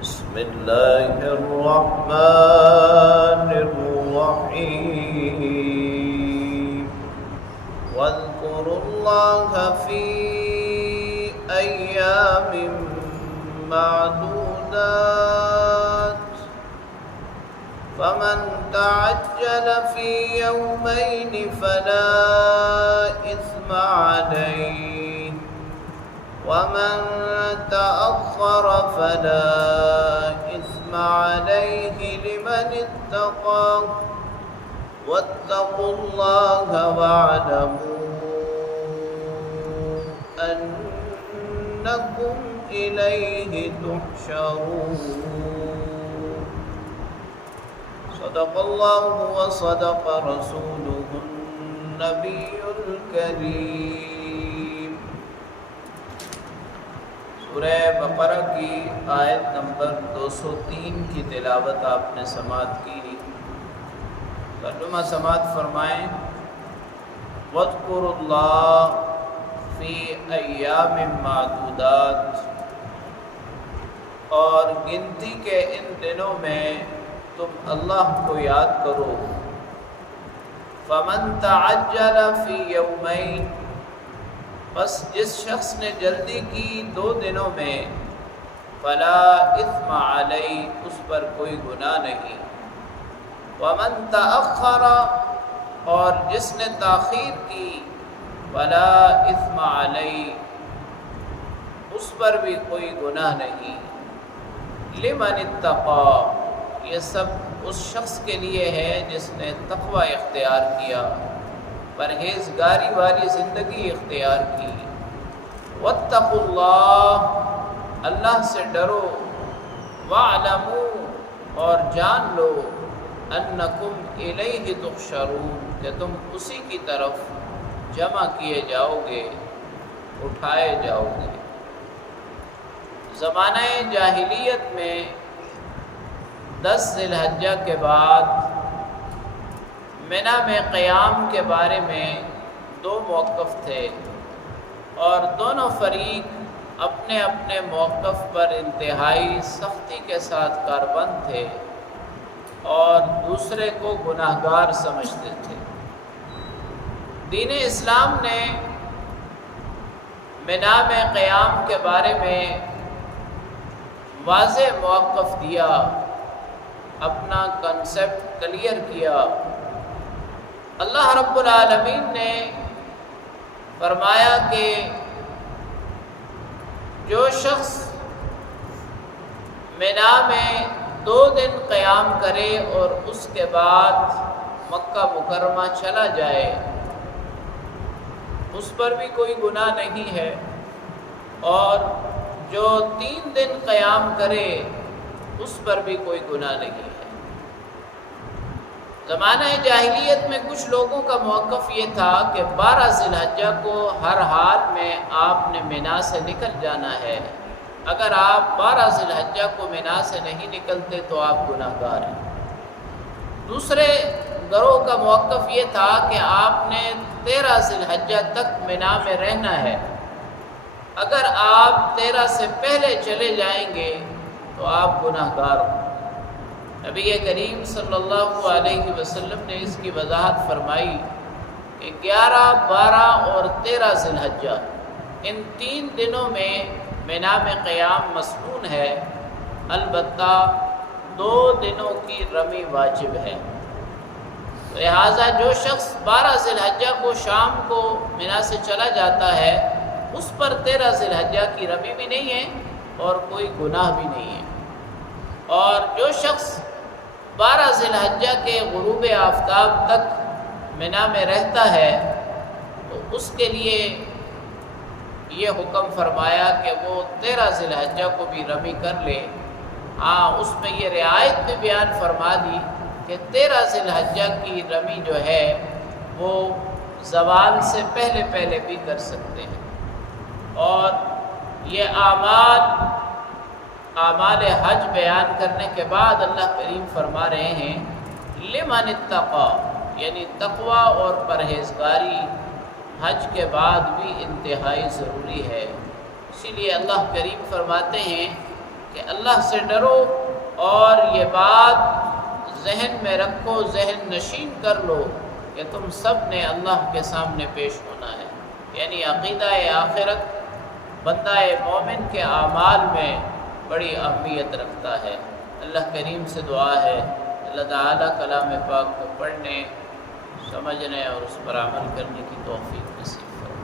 بسم الله الرحمن الرحيم واذكروا الله في أيام معدودات فمن تعجل في يومين فلا إثم عليه ومن تأخر فلا إثم عليه لمن اتقى واتقوا الله واعلموا أنكم إليه تحشرون صدق الله وصدق رسوله النبي الكريم۔ سورہ بقرہ کی آیت نمبر 203 کی تلاوت آپ نے سماعت کی۔ ترجمہ سماعت فرمائیں۔ وَاذْكُرُوا اللَّهَ فِي أَيَّامٍ مَّعْدُودَاتٍ، اور گنتی کے ان دنوں میں تم اللہ کو یاد کرو۔ فَمَن تَعَجَّلَ فِي يَوْمَيْنِ، بس جس شخص نے جلدی کی 2 دنوں میں، فلا اثم علیہ، اس پر کوئی گناہ نہیں۔ ومن تأخر، اور جس نے تاخیر کی، فلا اثم علیہ، اس پر بھی کوئی گناہ نہیں۔ لمن اتقى، یہ سب اس شخص کے لیے ہے جس نے تقوی اختیار کیا، پرہیزگاری والی زندگی اختیار کی۔ واتقوا اللہ، اللہ سے ڈرو۔ واعلموا، اور جان لو، انکم الیہ تحشرون، کہ تم اسی کی طرف جمع کیے جاؤ گے، اٹھائے جاؤ گے۔ زمانہ جاہلیت میں 10 ذی الحجہ کے بعد منی میں قیام کے بارے میں 2 موقف تھے، اور دونوں فریق اپنے اپنے موقف پر انتہائی سختی کے ساتھ کاربند تھے اور دوسرے کو گناہگار سمجھتے تھے۔ دین اسلام نے منی میں قیام کے بارے میں واضح موقف دیا، اپنا کنسپٹ کلیئر کیا۔ اللہ رب العالمین نے فرمایا کہ جو شخص منی میں 2 دن قیام کرے اور اس کے بعد مکہ مکرمہ چلا جائے، اس پر بھی کوئی گناہ نہیں ہے، اور جو 3 دن قیام کرے اس پر بھی کوئی گناہ نہیں ہے۔ زمانہ جاہلیت میں کچھ لوگوں کا موقف یہ تھا کہ 12 ذی الحجہ کو ہر حال میں آپ نے منی سے نکل جانا ہے، اگر آپ 12 ذی الحجہ کو منی سے نہیں نکلتے تو آپ گناہگار ہیں۔ دوسرے گروہ کا موقف یہ تھا کہ آپ نے 13 ذی الحجہ تک منی میں رہنا ہے، اگر آپ 13 سے پہلے چلے جائیں گے تو آپ گناہگار ہوں۔ نبی کریم صلی اللہ علیہ وسلم نے اس کی وضاحت فرمائی کہ 11، 12 اور 13 ذی الحجہ، ان 3 دنوں میں منی میں قیام مسنون ہے، البتہ 2 دنوں کی رمی واجب ہے۔ لہٰذا جو شخص 12 ذی الحجہ کو شام کو منی سے چلا جاتا ہے، اس پر 13 ذی الحجہ کی رمی بھی نہیں ہے اور کوئی گناہ بھی نہیں ہے۔ اور جو شخص 12 ذی الحجہ کے غروب آفتاب تک منی میں رہتا ہے تو اس کے لیے یہ حکم فرمایا کہ وہ 13 ذی الحجہ کو بھی رمی کر لے۔ ہاں، اس میں یہ رعایت بھی بیان فرما دی کہ 13 ذی الحجہ کی رمی جو ہے وہ زوال سے پہلے پہلے بھی کر سکتے ہیں۔ اور یہ اعمال حج بیان کرنے کے بعد اللہ کریم فرما رہے ہیں لمن اتقى، یعنی تقوی اور پرہیزگاری حج کے بعد بھی انتہائی ضروری ہے۔ اسی لیے اللہ کریم فرماتے ہیں کہ اللہ سے ڈرو اور یہ بات ذہن میں رکھو، ذہن نشین کر لو کہ تم سب نے اللہ کے سامنے پیش ہونا ہے۔ یعنی عقیدہ آخرت بندہ مومن کے اعمال میں بڑی اہمیت رکھتا ہے۔ اللہ کریم سے دعا ہے اللہ تعالیٰ کلام پاک کو پڑھنے، سمجھنے اور اس پر عمل کرنے کی توفیق نصیب فرمائے۔